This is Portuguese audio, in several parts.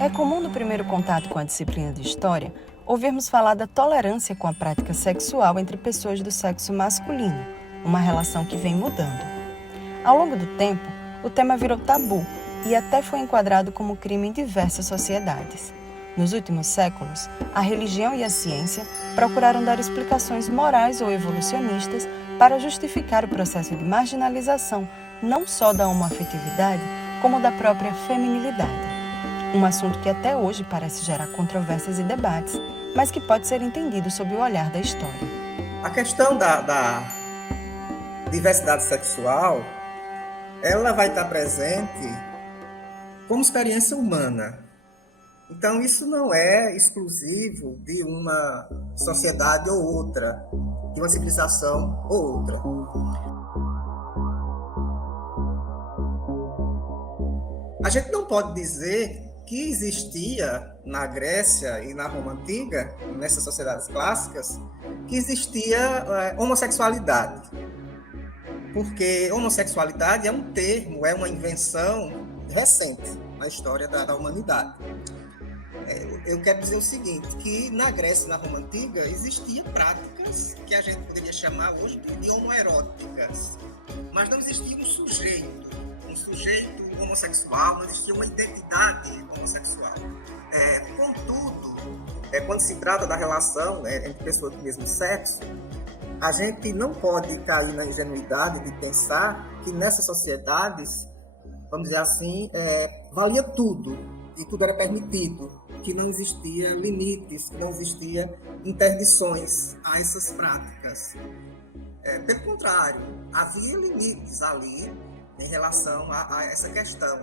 É comum no primeiro contato com a disciplina de História ouvirmos falar da tolerância com a prática sexual entre pessoas do sexo masculino, uma relação que vem mudando. Ao longo do tempo, o tema virou tabu e até foi enquadrado como crime em diversas sociedades. Nos últimos séculos, a religião e a ciência procuraram dar explicações morais ou evolucionistas para justificar o processo de marginalização não só da homoafetividade, como da própria feminilidade. Um assunto que até hoje parece gerar controvérsias e debates, mas que pode ser entendido sob o olhar da história. A questão da diversidade sexual, ela vai estar presente como experiência humana. Então, isso não é exclusivo de uma sociedade ou outra, de uma civilização ou outra. A gente não pode dizer que existia na Grécia e na Roma Antiga, nessas sociedades clássicas, que existia homossexualidade. Porque homossexualidade é um termo, é uma invenção recente na história da humanidade. Eu quero dizer o seguinte, que na Grécia e na Roma Antiga existiam práticas que a gente poderia chamar hoje de homoeróticas, mas não existia um sujeito homossexual, não existia uma identidade homossexual. Contudo, quando se trata da relação entre pessoas do mesmo sexo, a gente não pode cair na ingenuidade de pensar que nessas sociedades, vamos dizer assim, valia tudo, e tudo era permitido, que não existia limites, que não existia interdições a essas práticas. Pelo contrário, havia limites ali em relação a essa questão.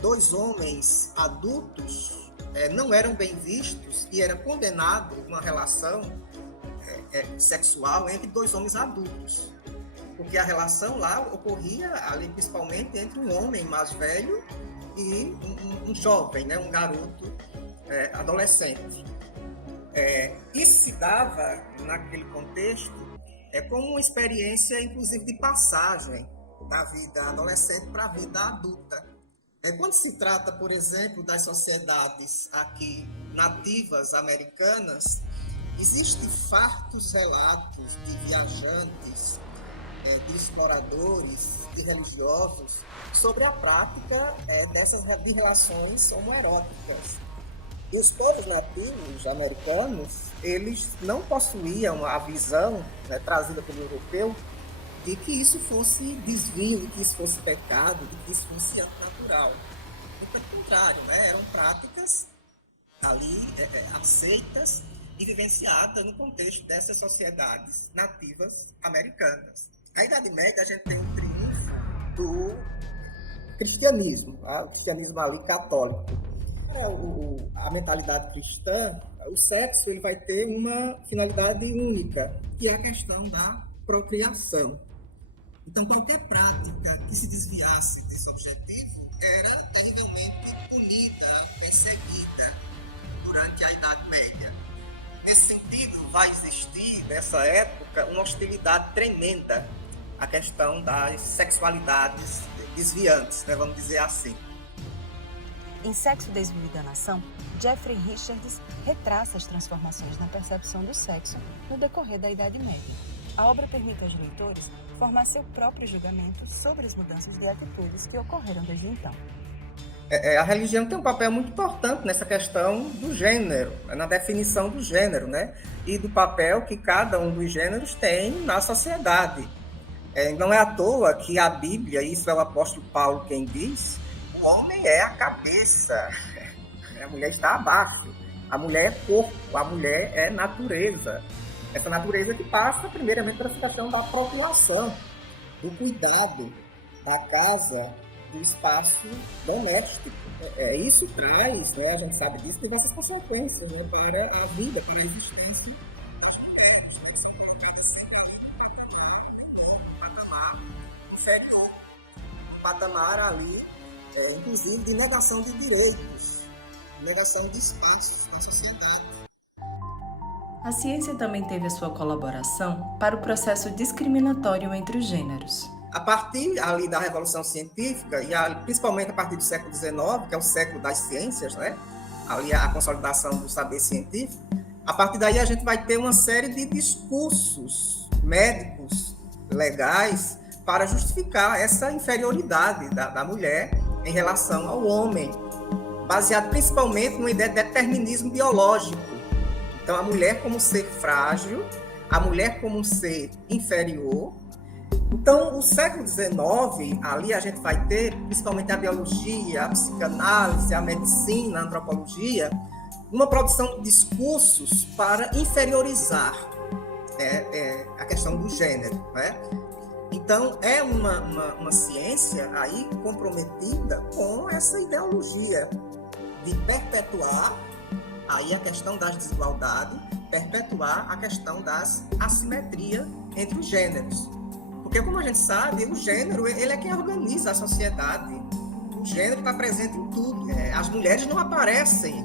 Dois homens adultos não eram bem vistos e era condenado uma relação sexual entre dois homens adultos, porque a relação lá ocorria ali principalmente entre um homem mais velho e um jovem, um garoto adolescente. Isso se dava naquele contexto como uma experiência, inclusive, de passagem da vida adolescente para a vida adulta. Quando se trata, por exemplo, das sociedades aqui nativas americanas, existem fartos relatos de viajantes, de exploradores, de religiosos, sobre a prática de relações homoeróticas. E os povos nativos americanos, eles não possuíam a visão trazida pelo europeu de que isso fosse desvio, de que isso fosse pecado, de que isso fosse antinatural. E pelo contrário, eram práticas ali aceitas e vivenciadas no contexto dessas sociedades nativas americanas. Na Idade Média, a gente tem um triunfo do cristianismo, o cristianismo ali católico. A mentalidade cristã, o sexo ele vai ter uma finalidade única, que é a questão da procriação. Então, qualquer prática que se desviasse desse objetivo era terrivelmente punida, perseguida durante a Idade Média. Nesse sentido, vai existir, nessa época, uma hostilidade tremenda à questão das sexualidades desviantes, vamos dizer assim. Em Sexo, Desvio e Nação, Jeffrey Richards retraça as transformações na percepção do sexo no decorrer da Idade Média. A obra permite aos leitores formar seu próprio julgamento sobre as mudanças de atitudes que ocorreram desde então. A religião tem um papel muito importante nessa questão do gênero, na definição do gênero, e do papel que cada um dos gêneros tem na sociedade. Não é à toa que a Bíblia, isso é o apóstolo Paulo quem diz, o homem é a cabeça, a mulher está abaixo, a mulher é corpo, a mulher é natureza. Essa natureza que passa, primeiramente, pela questão da procriação, do cuidado da casa, do espaço doméstico. Isso traz, a gente sabe disso, diversas consequências para a vida, para a existência das mulheres. Tem que ser colocado assim, um patamar inferior, um patamar ali, inclusive, de negação de direitos, negação de espaços na sociedade. A ciência também teve a sua colaboração para o processo discriminatório entre os gêneros. A partir ali da Revolução Científica, e principalmente a partir do século XIX, que é o século das ciências, né? Ali a consolidação do saber científico, a partir daí a gente vai ter uma série de discursos médicos, legais, para justificar essa inferioridade da mulher em relação ao homem, baseado principalmente numa ideia de determinismo biológico. Então, a mulher como um ser frágil, a mulher como um ser inferior. Então, o século XIX, ali a gente vai ter, principalmente a biologia, a psicanálise, a medicina, a antropologia, uma produção de discursos para inferiorizar a questão do gênero, né? Então, é uma ciência aí comprometida com essa ideologia de perpetuar aí a questão das desigualdades, perpetuar a questão das assimetria entre os gêneros. Porque, como a gente sabe, o gênero ele é quem organiza a sociedade. O gênero está presente em tudo. As mulheres não aparecem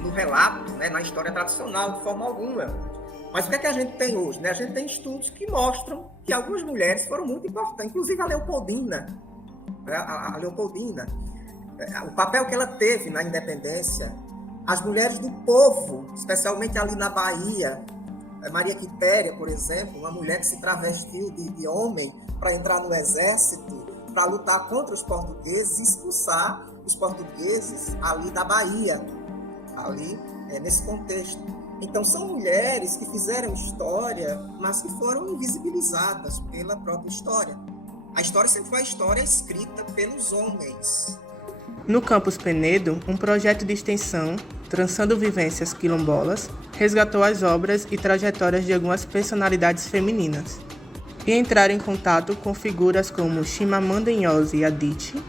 no relato, né, na história tradicional, de forma alguma. Mas o que é que a gente tem hoje? Né? A gente tem estudos que mostram que algumas mulheres foram muito importantes, inclusive a Leopoldina. Né? A Leopoldina, o papel que ela teve na independência, as mulheres do povo, especialmente ali na Bahia, Maria Quitéria, por exemplo, uma mulher que se travestiu de homem para entrar no exército, para lutar contra os portugueses e expulsar os portugueses ali da Bahia, ali nesse contexto. Então, são mulheres que fizeram história, mas que foram invisibilizadas pela própria história. A história sempre foi a história escrita pelos homens. No Campus Penedo, um projeto de extensão, Trançando Vivências Quilombolas, resgatou as obras e trajetórias de algumas personalidades femininas e entraram em contato com figuras como Chimamanda Ngozi Adichie,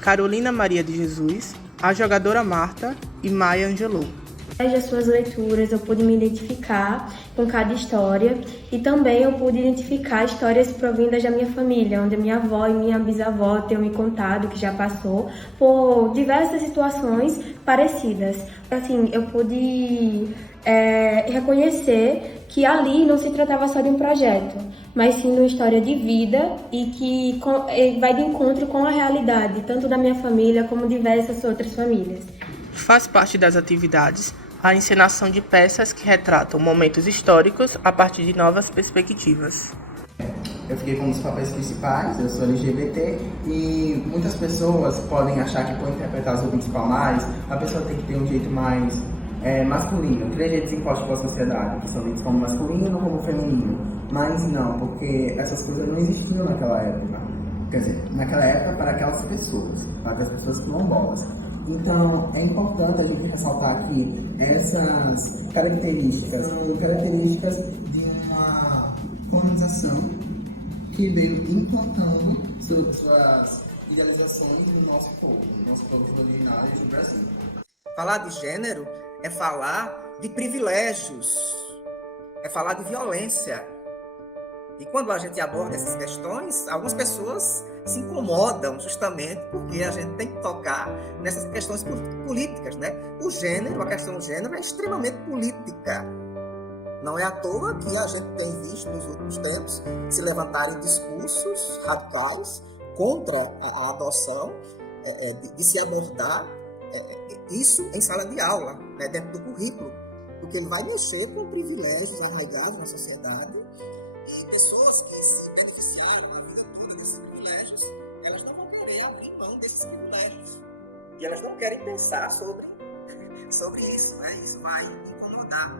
Carolina Maria de Jesus, a jogadora Marta e Maya Angelou. Através das suas leituras eu pude me identificar com cada história e também eu pude identificar histórias provindas da minha família, onde a minha avó e minha bisavó tenham me contado que já passou por diversas situações parecidas. Assim, eu pude reconhecer que ali não se tratava só de um projeto, mas sim de uma história de vida e que vai de encontro com a realidade, tanto da minha família como diversas outras famílias. Faz parte das atividades a encenação de peças que retratam momentos históricos a partir de novas perspectivas. Eu fiquei com um dos papéis principais, eu sou LGBT e muitas pessoas podem achar que por interpretar os principais, a pessoa tem que ter um jeito mais masculino, três jeitos impostos pela sociedade, que são ditos como masculino ou como feminino. Mas não, porque essas coisas não existiam naquela época. Quer dizer, naquela época para aquelas pessoas, para as pessoas quilombolas. Então, é importante a gente ressaltar aqui essas características de uma colonização que veio implantando suas idealizações no nosso povo originário do Brasil. Falar de gênero é falar de privilégios, é falar de violência. E quando a gente aborda essas questões, algumas pessoas se incomodam justamente porque a gente tem que tocar nessas questões políticas, né? O gênero, a questão do gênero é extremamente política. Não é à toa que a gente tem visto nos últimos tempos se levantarem discursos radicais contra a adoção, de se abordar isso em sala de aula, né, dentro do currículo, porque ele vai mexer com privilégios arraigados na sociedade e pessoas que se beneficiaram na vida toda desses privilégios, elas não vão querer abrir mão desses privilégios e elas não querem pensar sobre isso, né? Isso vai incomodar.